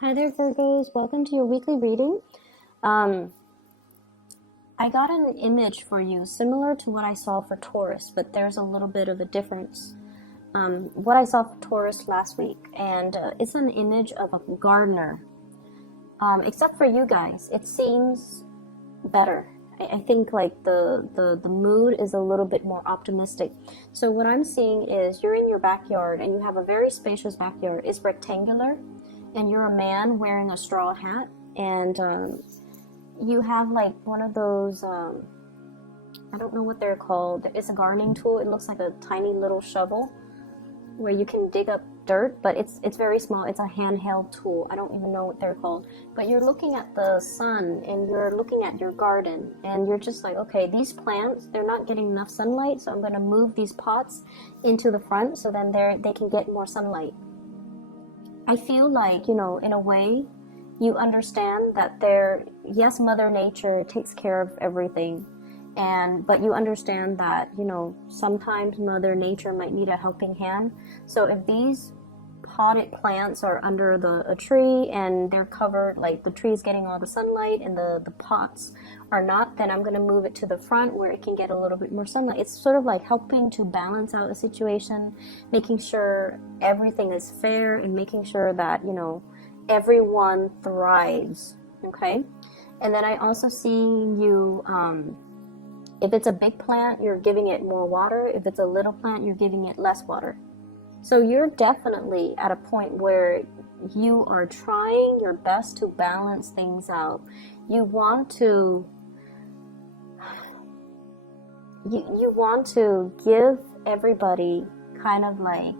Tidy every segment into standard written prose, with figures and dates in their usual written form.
Hi there, Virgos. Welcome to your weekly reading. Um, I got an image for you similar to what I saw for Taurus, but there's a little bit of a difference. What I saw for Taurus last week, and it's an image of a gardener. Except for you guys, it seems better. I think like the mood is a little bit more optimistic. So what I'm seeing is you're in your backyard and you have a very spacious backyard. It's rectangular and you're a man wearing a straw hat and you have like one of those I don't know what they're called. It's a gardening tool. It looks like a tiny little shovel where you can dig up dirt, but it's very small. It's a handheld tool. I don't even know what they're called. But you're looking at the sun and you're looking at your garden and you're just like, okay, these plants, they're not getting enough sunlight, so I'm going to move these pots into the front so then they can get more sunlight. I feel like, in a way, you understand that yes, Mother Nature takes care of everything, but you understand that, sometimes Mother Nature might need a helping hand. So if these potted plants are under a tree and they're covered, like the tree is getting all the sunlight and the pots are not, then I'm going to move it to the front where it can get a little bit more sunlight. It's sort of like helping to balance out a situation, making sure everything is fair and making sure that, everyone thrives. Okay. And then I also see you, if it's a big plant, you're giving it more water. If it's a little plant, you're giving it less water. So you're definitely at a point where you are trying your best to balance things out. You want to give everybody kind of like,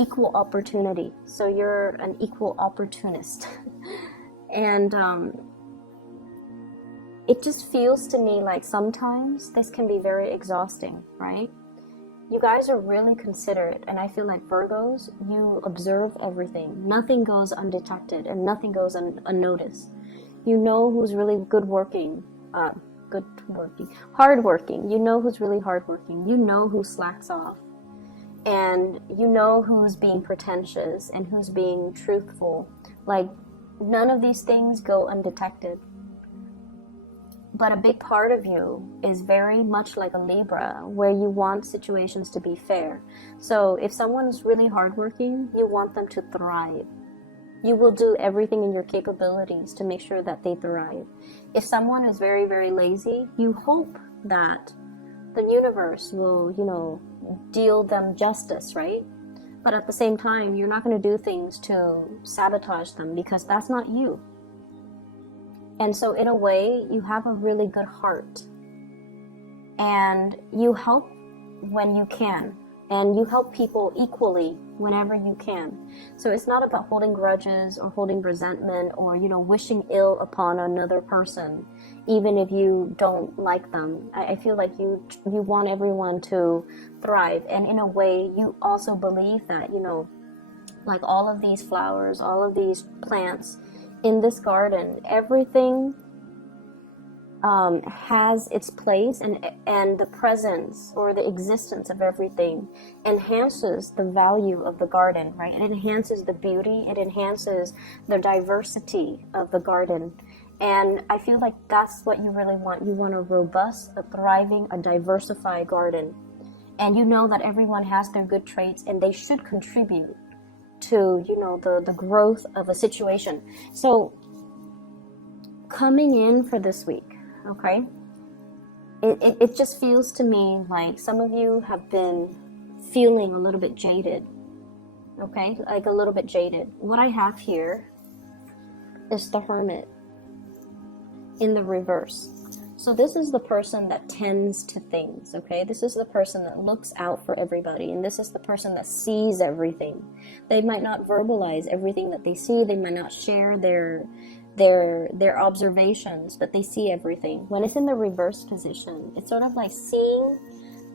equal opportunity. So you're an equal opportunist. And it just feels to me like sometimes this can be very exhausting, right? You guys are really considerate, and I feel like Virgos, you observe everything. Nothing goes undetected and nothing goes unnoticed. You know who's really hardworking. You know who's really hardworking. You know who slacks off. And you know who's being pretentious and who's being truthful. Like, none of these things go undetected. But a big part of you is very much like a Libra, where you want situations to be fair. So if someone's really hardworking, you want them to thrive. You will do everything in your capabilities to make sure that they thrive. If someone is very, very lazy, you hope that the universe will, deal them justice, right? But at the same time, you're not going to do things to sabotage them because that's not you. And so in a way, you have a really good heart. And you help when you can. And you help people equally whenever you can. So it's not about holding grudges or holding resentment or, wishing ill upon another person, even if you don't like them. I feel like you want everyone to thrive. And in a way, you also believe that, like all of these flowers, all of these plants, in this garden, everything has its place, and the presence or the existence of everything enhances the value of the garden, right? It enhances the beauty, it enhances the diversity of the garden. And I feel like that's what you really want. You want a robust, a thriving, a diversified garden. And you know that everyone has their good traits and they should contribute to, the growth of a situation. So coming in for this week, okay, it just feels to me like some of you have been feeling a little bit jaded, okay, like a little bit jaded. What I have here is the Hermit in the reverse. So this is the person that tends to things, okay? This is the person that looks out for everybody, and this is the person that sees everything. They might not verbalize everything that they see. They might not share their observations, but they see everything. When it's in the reverse position, it's sort of like seeing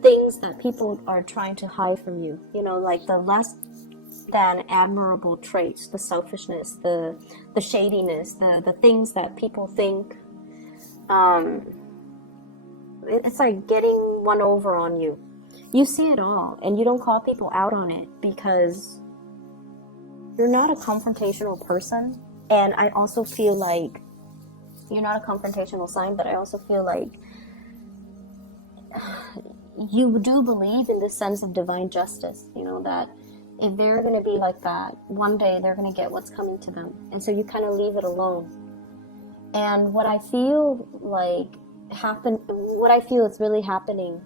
things that people are trying to hide from you. Like the less than admirable traits, the selfishness, the shadiness, the things that people think it's like getting one over on you. You see it all and you don't call people out on it because you're not a confrontational person. And I also feel like you're not a confrontational sign, but I also feel like you do believe in this sense of divine justice, you know, that if they're going to be like that, one day they're going to get what's coming to them. And so you kind of leave it alone. And what I feel is really happening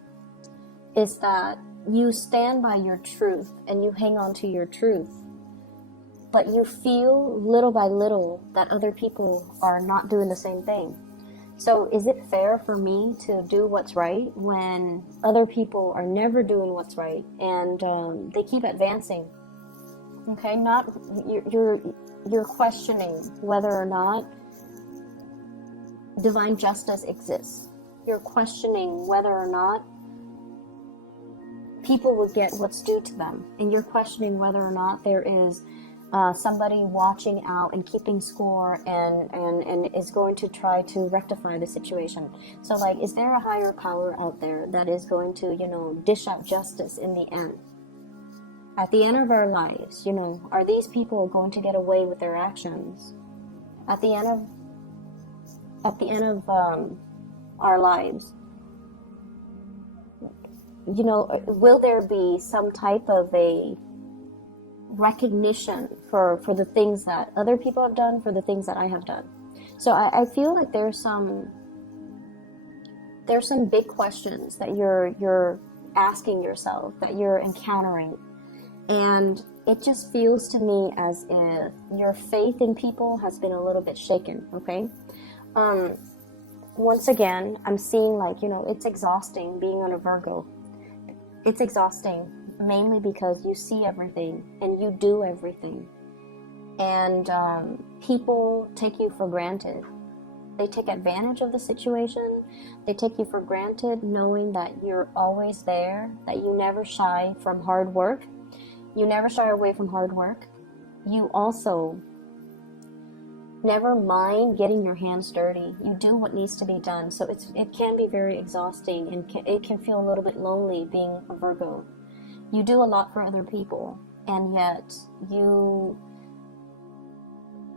is that you stand by your truth and you hang on to your truth. But you feel little by little that other people are not doing the same thing. So is it fair for me to do what's right when other people are never doing what's right and they keep advancing? Okay, you're questioning whether or not divine justice exists. You're questioning whether or not people would get what's due to them, and you're questioning whether or not there is somebody watching out and keeping score and is going to try to rectify the situation. So like, is there a higher power out there that is going to, you know, dish out justice in the end? At the end of our lives, you know, are these people going to get away with their actions? At the end of our lives, you know, will there be some type of a recognition for the things that other people have done, for the things that I have done? So I feel like there's some big questions that you're asking yourself, that you're encountering, and it just feels to me as if your faith in people has been a little bit shaken. Okay, once again, I'm seeing, like, you know, it's exhausting being on a Virgo. It's exhausting mainly because you see everything and you do everything, and people take you for granted. They take advantage of the situation. They take you for granted, knowing that you're always there, that you never shy from hard work. You never shy away from hard work. You also never mind getting your hands dirty. You do what needs to be done. So it can be very exhausting, and it can feel a little bit lonely being a Virgo. You do a lot for other people, and yet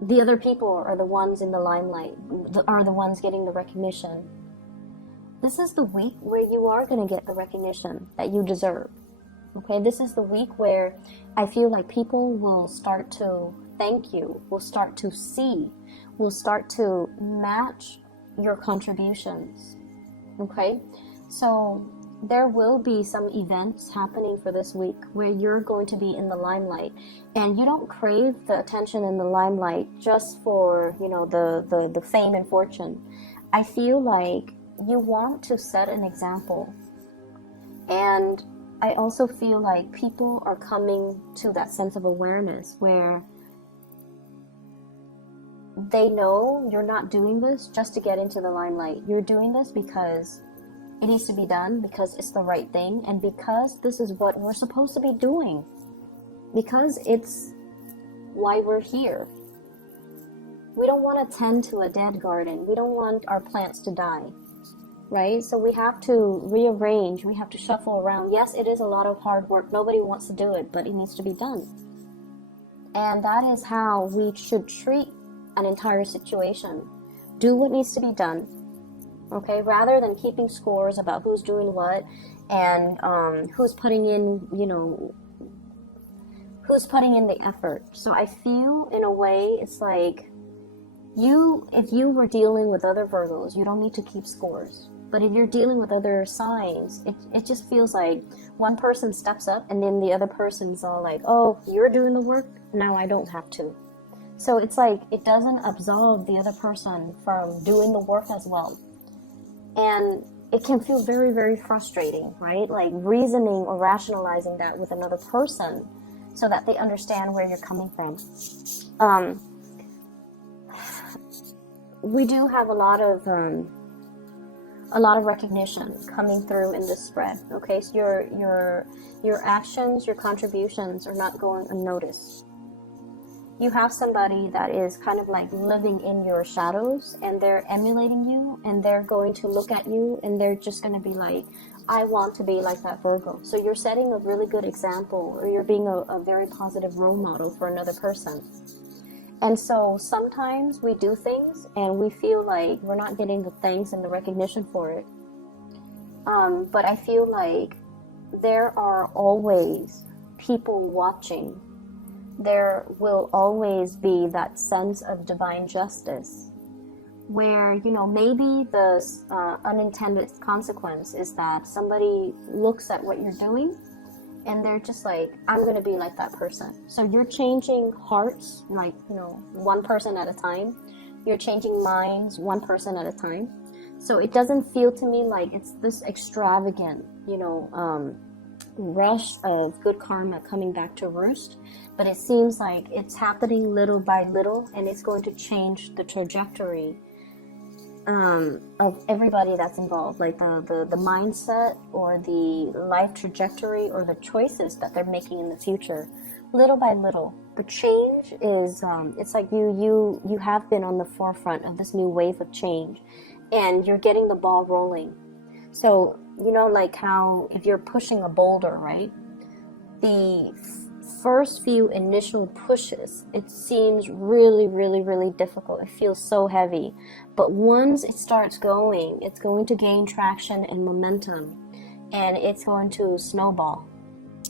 the other people are the ones in the limelight, are the ones getting the recognition. This is the week where you are going to get the recognition that you deserve. Okay, this is the week where I feel like people will start to thank you, will start to see, will start to match your contributions. Okay, so there will be some events happening for this week where you're going to be in the limelight, and you don't crave the attention in the limelight just for, you know, the fame and fortune. I feel like you want to set an example, and I also feel like people are coming to that sense of awareness where they know you're not doing this just to get into the limelight. You're doing this because it needs to be done, because it's the right thing, and because this is what we're supposed to be doing, because it's why we're here. We don't want to tend to a dead garden. We don't want our plants to die, right? So we have to rearrange, we have to shuffle around. Yes, it is a lot of hard work. Nobody wants to do it, but it needs to be done. And that is how we should treat an entire situation. Do what needs to be done. Okay, rather than keeping scores about who's doing what and who's putting in, you know, who's putting in the effort. So I feel, in a way, it's like if you were dealing with other Virgos, you don't need to keep scores. But if you're dealing with other signs, it just feels like one person steps up and then the other person's all like, oh, you're doing the work, now I don't have to. So it's like it doesn't absolve the other person from doing the work as well. And it can feel very, very frustrating, right? Like reasoning or rationalizing that with another person so that they understand where you're coming from. We do have a lot of recognition coming through in this spread. Okay, so your actions, your contributions are not going unnoticed. You have somebody that is kind of like living in your shadows, and they're emulating you, and they're going to look at you, and they're just going to be like, I want to be like that Virgo. So you're setting a really good example, or you're being a very positive role model for another person. And so sometimes we do things and we feel like we're not getting the thanks and the recognition for it. But I feel like there are always people watching. There will always be that sense of divine justice where, you know, maybe the unintended consequence is that somebody looks at what you're doing and they're just like, I'm going to be like that person. So you're changing hearts, like, you know, one person at a time. You're changing minds, one person at a time. So it doesn't feel to me like it's this extravagant, you know, rush of good karma coming back to roost. But it seems like it's happening little by little, and it's going to change the trajectory of everybody that's involved, like the mindset or the life trajectory or the choices that they're making in the future, little by little. The change is it's like you have been on the forefront of this new wave of change, and you're getting the ball rolling. So, you know, like how if you're pushing a boulder, right, the first few initial pushes, it seems really, really, really difficult. It feels so heavy. But once it starts going, it's going to gain traction and momentum, and it's going to snowball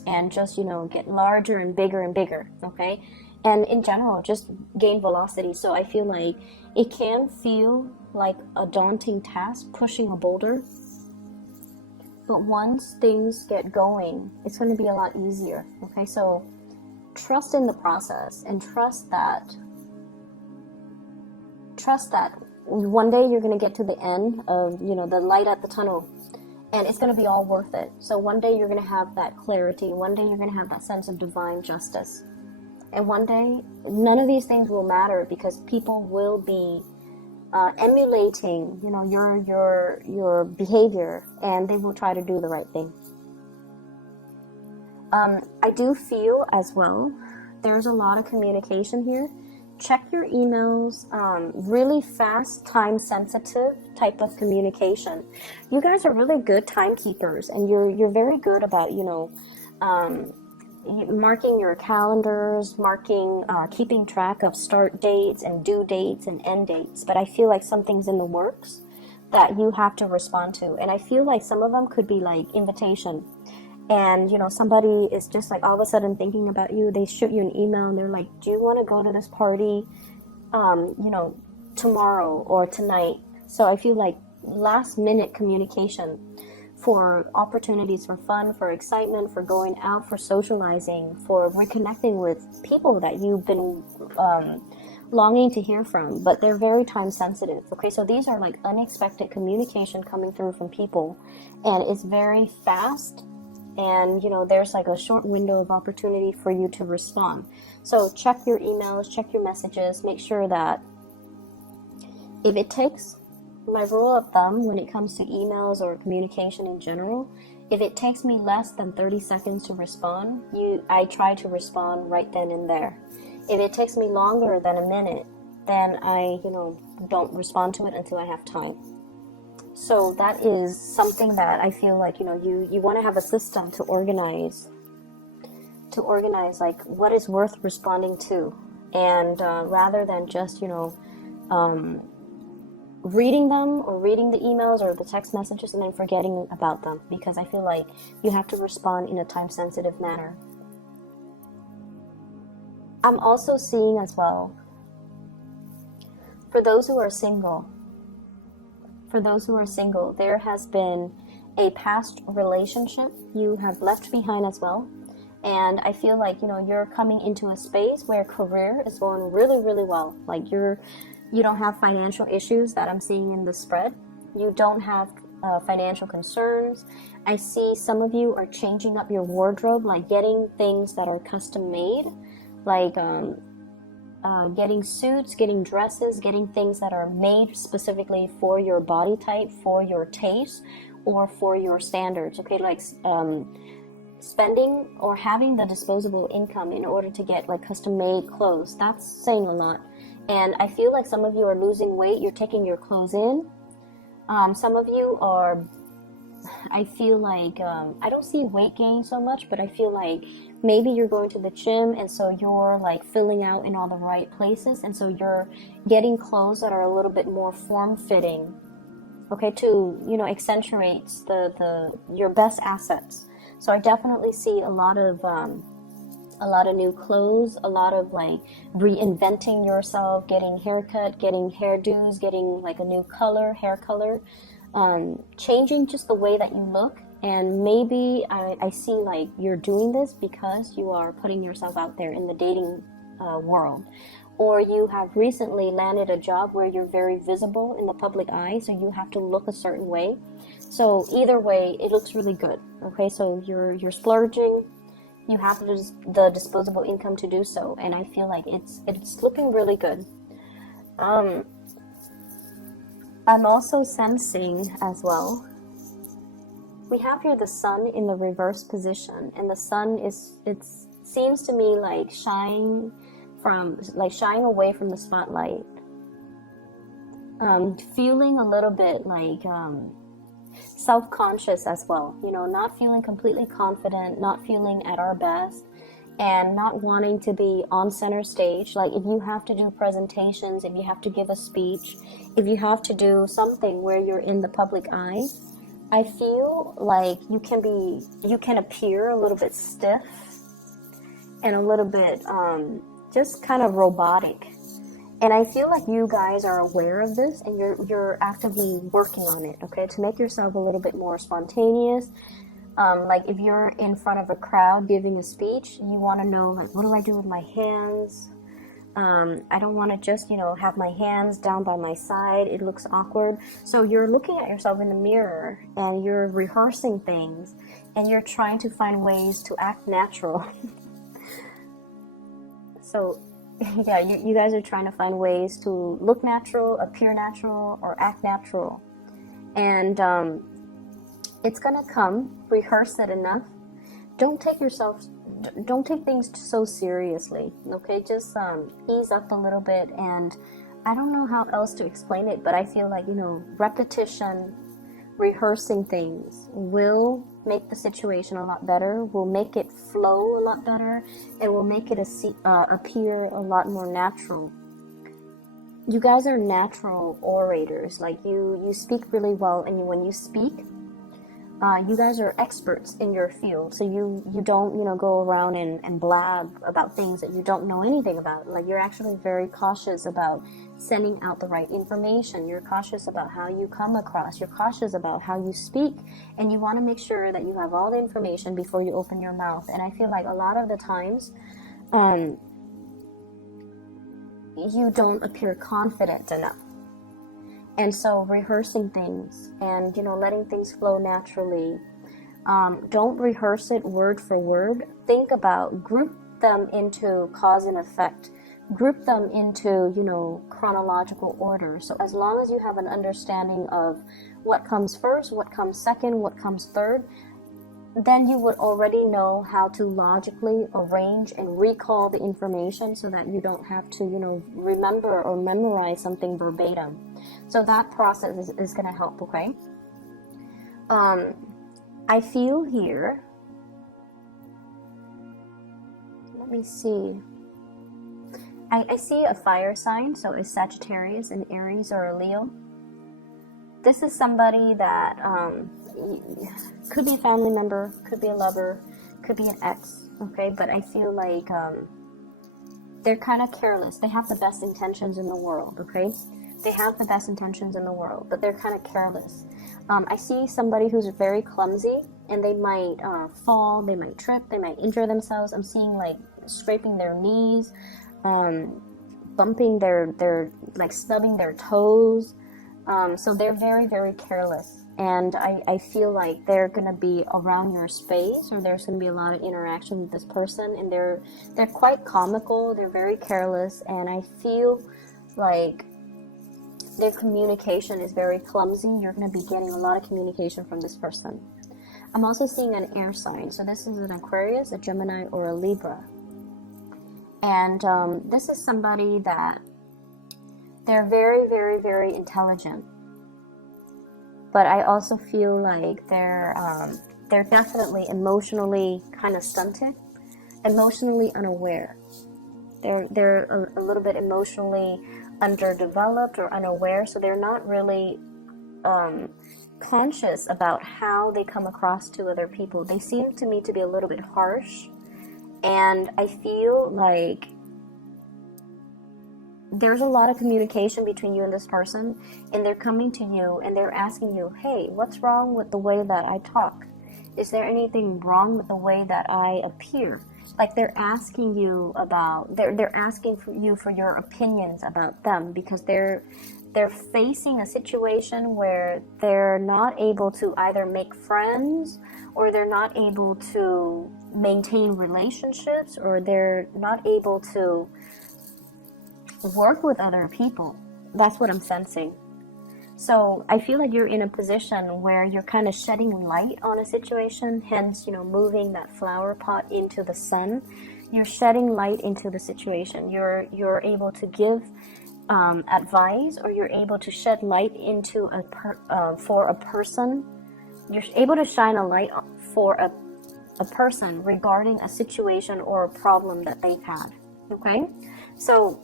and just, you know, get larger and bigger, okay? And in general, just gain velocity. So I feel like it can feel like a daunting task pushing a boulder, but once things get going, it's going to be a lot easier, okay? So trust in the process, and trust that one day you're going to get to the end of, you know, the light at the tunnel, and it's going to be all worth it. So one day you're going to have that clarity. One day you're going to have that sense of divine justice. And one day, none of these things will matter, because people will be emulating, you know, your behavior, and they will try to do the right thing. I do feel as well, there's a lot of communication here. Check your emails, really fast, time-sensitive type of communication. You guys are really good timekeepers, and you're very good about, you know, marking your calendars, keeping track of start dates and due dates and end dates. But I feel like something's in the works that you have to respond to, and I feel like some of them could be like invitation. And, you know, somebody is just like all of a sudden thinking about you. They shoot you an email and they're like, do you want to go to this party, you know, tomorrow or tonight? So I feel like last minute communication for opportunities for fun, for excitement, for going out, for socializing, for reconnecting with people that you've been longing to hear from, but they're very time sensitive. Okay, so these are like unexpected communication coming through from people, and it's very fast. And, you know, there's like a short window of opportunity for you to respond. So check your emails, check your messages, make sure that if it takes, my rule of thumb when it comes to emails or communication in general, if it takes me less than 30 seconds to respond, I try to respond right then and there. If it takes me longer than a minute, then I, you know, don't respond to it until I have time. So that is something that I feel like, you know, you want to have a system to organize like what is worth responding to, and rather than just, you know, reading them or reading the emails or the text messages and then forgetting about them, because I feel like you have to respond in a time-sensitive manner. I'm also seeing as well, for those who are single, there has been a past relationship you have left behind as well. And I feel like, you know, you're coming into a space where career is going really, really well. Like you don't have financial issues that I'm seeing in the spread. You don't have financial concerns. I see some of you are changing up your wardrobe, like getting things that are custom made, like getting suits, getting dresses, getting things that are made specifically for your body type, for your taste, or for your standards. Okay, like spending or having the disposable income in order to get like custom made clothes. That's saying a lot. And I feel like some of you are losing weight. You're taking your clothes in. Some of you are I feel like, I don't see weight gain so much, but I feel like maybe you're going to the gym and so you're like filling out in all the right places, and so you're getting clothes that are a little bit more form-fitting, okay, to, you know, accentuates your best assets. So I definitely see a lot of new clothes, a lot of like reinventing yourself, getting haircut, getting hairdos, getting like a new color, hair color, changing just the way that you look. And maybe I see like you're doing this because you are putting yourself out there in the dating world, or you have recently landed a job where you're very visible in the public eye, so you have to look a certain way. So either way, it looks really good. Okay, so you're splurging, you have the disposable income to do so, and I feel like it's looking really good. Um, I'm also sensing as well. We have here the sun in the reverse position, and the sun it seems to me like shying away from the spotlight. Feeling a little bit like self-conscious as well, you know, not feeling completely confident, not feeling at our best, and not wanting to be on center stage. Like if you have to do presentations, if you have to give a speech, if you have to do something where you're in the public eye, I feel like you can appear a little bit stiff and a little bit just kind of robotic. And I feel like you guys are aware of this, and you're actively working on it, okay, to make yourself a little bit more spontaneous. Like if you're in front of a crowd giving a speech, you want to know, like, what do I do with my hands? I don't want to just, you know, have my hands down by my side. It looks awkward. So you're looking at yourself in the mirror and you're rehearsing things, and you're trying to find ways to act natural. So yeah, you guys are trying to find ways to look natural, appear natural, or act natural. And it's gonna come. Rehearse it enough. Don't take things so seriously, okay? Just ease up a little bit. And I don't know how else to explain it, but I feel like, you know, repetition, rehearsing things will make the situation a lot better, will make it flow a lot better, and will make it appear a lot more natural. You guys are natural orators. Like you speak really well, and when you speak, you guys are experts in your field. So you don't, you know, go around and blab about things that you don't know anything about. Like you're actually very cautious about sending out the right information. You're cautious about how you come across. You're cautious about how you speak, and you want to make sure that you have all the information before you open your mouth. And I feel like a lot of the times, you don't appear confident enough. And so rehearsing things and, you know, letting things flow naturally. Don't rehearse it word for word. Think about, group them into cause and effect. Group them into, you know, chronological order. So as long as you have an understanding of what comes first, what comes second, what comes third, then you would already know how to logically arrange and recall the information so that you don't have to, you know, remember or memorize something verbatim. So that process is going to help, okay? I feel here, let me see. I see a fire sign, so a Sagittarius, an Aries, or a Leo. This is somebody that could be a family member, could be a lover, could be an ex, okay? But I feel like they're kind of careless. They have the best intentions in the world, okay? They have the best intentions in the world, but they're kind of careless. I see somebody who's very clumsy, and they might fall, they might trip, they might injure themselves. I'm seeing like scraping their knees, bumping their like snubbing their toes. So they're very, very careless. And I feel like they're going to be around your space, or there's going to be a lot of interaction with this person, and they're quite comical, they're very careless, and I feel like their communication is very clumsy. You're going to be getting a lot of communication from this person. I'm also seeing an air sign. So this is an Aquarius, a Gemini, or a Libra. And this is somebody that they're very, very, very intelligent. but I also feel like they're definitely emotionally kind of stunted, emotionally unaware. They're a little bit emotionally underdeveloped or unaware, so they're not really conscious about how they come across to other people. They seem to me to be a little bit harsh, and I feel like there's a lot of communication between you and this person, and they're coming to you and they're asking you, hey, what's wrong with the way that I talk? Is there anything wrong with the way that I appear? Like they're asking you about, they're asking for you for your opinions about them, because they're facing a situation where they're not able to either make friends, or they're not able to maintain relationships, or they're not able to work with other people. That's what I'm sensing. So I feel like you're in a position where you're kind of shedding light on a situation, hence, moving that flower pot into the sun. You're shedding light into the situation. You're able to give advice, or you're able to shed light into for a person. You're able to shine a light for a person regarding a situation or a problem that they've had. Okay? So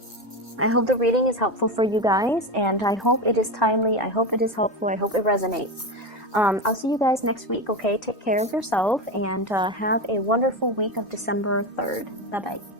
I hope the reading is helpful for you guys, and I hope it is timely. I hope it is helpful. I hope it resonates. I'll see you guys next week, okay? Take care of yourself, and have a wonderful week of December 3rd. Bye-bye.